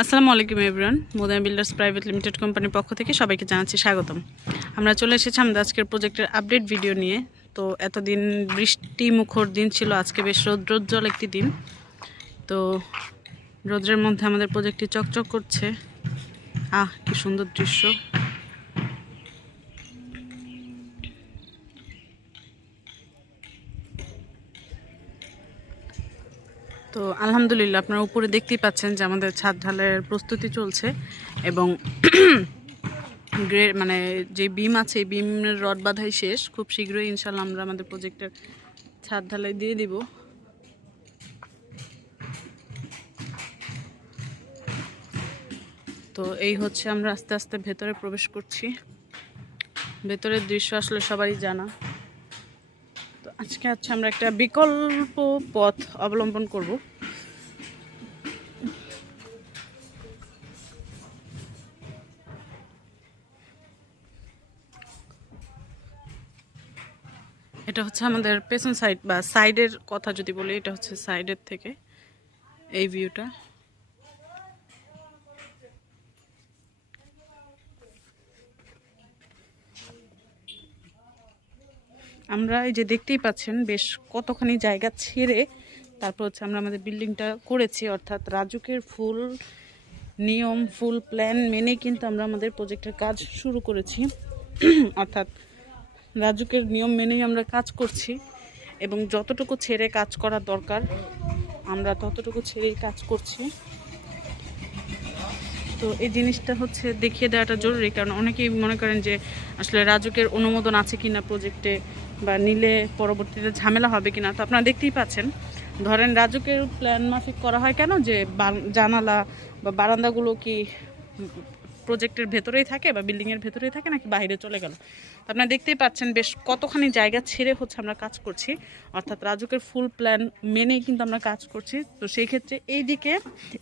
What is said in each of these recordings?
আসসালামু আলাইকুম এভরান মোদাম বিল্ডার্স প্রাইভেট লিমিটেড কোম্পানির পক্ষ থেকে সবাইকে জানাচ্ছি স্বাগতম। আমরা চলে এসেছি আমাদের আজকের প্রজেক্টের আপডেট ভিডিও নিয়ে। তো এতদিন বৃষ্টি মুখর দিন ছিল, আজকে বেশ রৌদ্রোজ্জ্বল একটি দিন। তো রৌদ্রের মধ্যে আমাদের প্রজেক্টটি চকচক করছে। আহ, কি সুন্দর দৃশ্য। তো আলহামদুলিল্লাহ আপনারা উপরে দেখতেই পাচ্ছেন যে আমাদের ছাদ ঢালের প্রস্তুতি চলছে এবং গ্রে মানে যে বিম আছে, এই বিমের রড বাঁধাই শেষ। খুব শীঘ্রই ইনশাল্লাহ আমরা আমাদের প্রজেক্টের ছাদ ঢালাই দিয়ে দিব। তো এই হচ্ছে আমরা আস্তে আস্তে ভেতরে প্রবেশ করছি। ভেতরের দৃশ্য আসলে সবারই জানা। আজকে হচ্ছে আমরা একটা বিকল্প পথ অবলম্বন করব। এটা হচ্ছে আমাদের পেছন সাইড বা সাইডের কথা যদি বলি, এটা হচ্ছে সাইডের থেকে এই ভিউটা আমরা এই যে দেখতেই পাচ্ছেন বেশ কতখানি জায়গা ছেড়ে তারপর হচ্ছে আমরা আমাদের বিল্ডিংটা করেছি, অর্থাৎ রাজুকের ফুল নিয়ম, ফুল প্ল্যান মেনেই কিন্তু আমরা আমাদের প্রজেক্টের কাজ শুরু করেছি। অর্থাৎ রাজুকের নিয়ম মেনেই আমরা কাজ করছি এবং যতটুকু ছেড়ে কাজ করা দরকার, আমরা ততটুকু ছেড়েই কাজ করছি। তো এই জিনিসটা হচ্ছে দেখিয়ে দেওয়াটা জরুরি, কারণ অনেকেই মনে করেন যে আসলে রাজুকের অনুমোদন আছে কিনা প্রজেক্টে বা নিলে পরবর্তীতে ঝামেলা হবে কিনা, তো আপনারা দেখতেই পাচ্ছেন। ধরেন রাজুকের প্ল্যান মাফিক করা হয় কেন? যে জানালা বা বারান্দাগুলো কি প্রজেক্টের ভেতরেই থাকে বা বিল্ডিংয়ের ভেতরেই থাকে নাকি বাইরে চলে গেল? আপনারা দেখতেই পাচ্ছেন বেশ কতখানি জায়গা ছেড়ে হচ্ছে আমরা কাজ করছি। অর্থাৎ রাজুকের ফুল প্ল্যান মেনেই কিন্তু আমরা কাজ করছি। তো সেই ক্ষেত্রে এই দিকে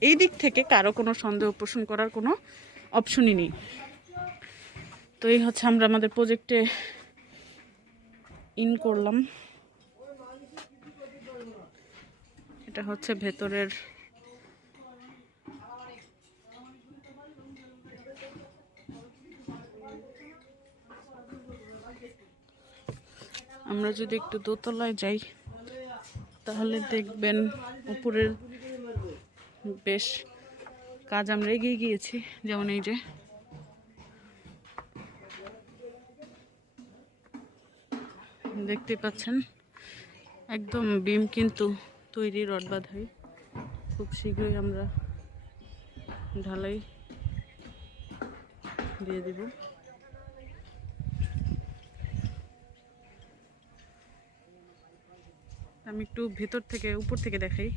এই দিক থেকে কারও কোনো সন্দেহ পোষণ করার কোনো অপশনই নেই। তো এই হচ্ছে আমরা আমাদের প্রজেক্টে ইন করলাম। এটা হচ্ছে ভেতরের আমরা যদি একটু দোতলায় যাই, তাহলে দেখবেন উপরের বেশ কাজ আমরা এগিয়ে গিয়েছি। যেমন এই যে দেখতে পাচ্ছেন? একদম বিম কিন্তু তৈরি রড বাঁধাই। খুব শীঘ্রই আমরা ঢালাই দিয়ে দিব। আমি একটু ভেতর থেকে, উপর থেকে দেখাই।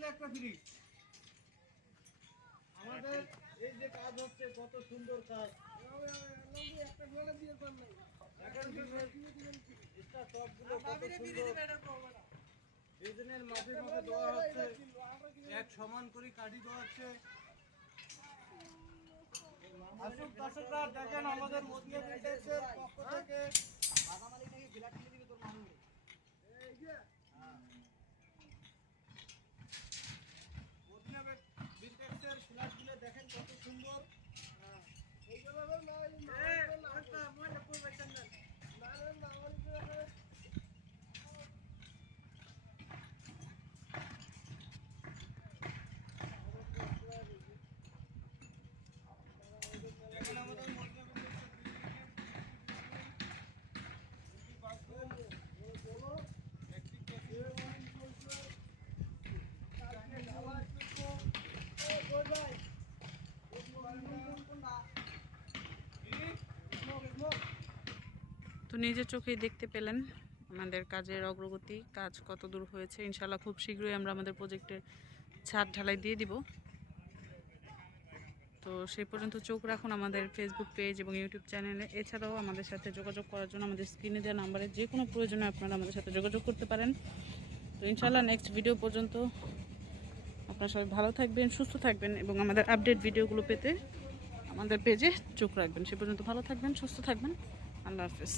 একটা একটা ফ্রি আমাদের এই যে কাজ হচ্ছে কত সুন্দর কাজ। দেখেন এটা সবগুলো কত সুন্দর। ডিজাইনের মাঝে মাঝে দেওয়া হচ্ছে। এক সমান করে কাঠি দেওয়া হচ্ছে। দর্শকরা দেখেন আমাদের মদিনা বিল্ডার্সের পক্ষ থেকে। মদিনা বিল্ডার্সের ফ্ল্যাটগুলো দেখেন কত সুন্দর দেখেন আমাদের মদিনা বিল্ডার্সের নিজের চোখেই দেখতে পেলেন আমাদের কাজের অগ্রগতি, কাজ কত দূর হয়েছে ইনশাল্লাহ খুব শীঘ্রই আমরা আমাদের প্রজেক্টের ছাদ ঢালাই দিয়ে দিব। তো সেই পর্যন্ত চোখ রাখুন আমাদের ফেসবুক পেজ এবং ইউটিউব চ্যানেলে এছাড়াও আমাদের সাথে যোগাযোগ করার জন্য আমাদের স্ক্রিনে দেওয়া নাম্বারে যে কোনো প্রয়োজনে আপনারা আমাদের সাথে যোগাযোগ করতে পারেন। তো ইনশাল্লাহ নেক্সট ভিডিও পর্যন্ত আপনারা সবাই ভালো থাকবেন, সুস্থ থাকবেন এবং আমাদের আপডেট ভিডিওগুলো পেতে আমাদের পেজে চোখ রাখবেন। সে পর্যন্ত ভালো থাকবেন, সুস্থ থাকবেন। আল্লাহ হাফেজ।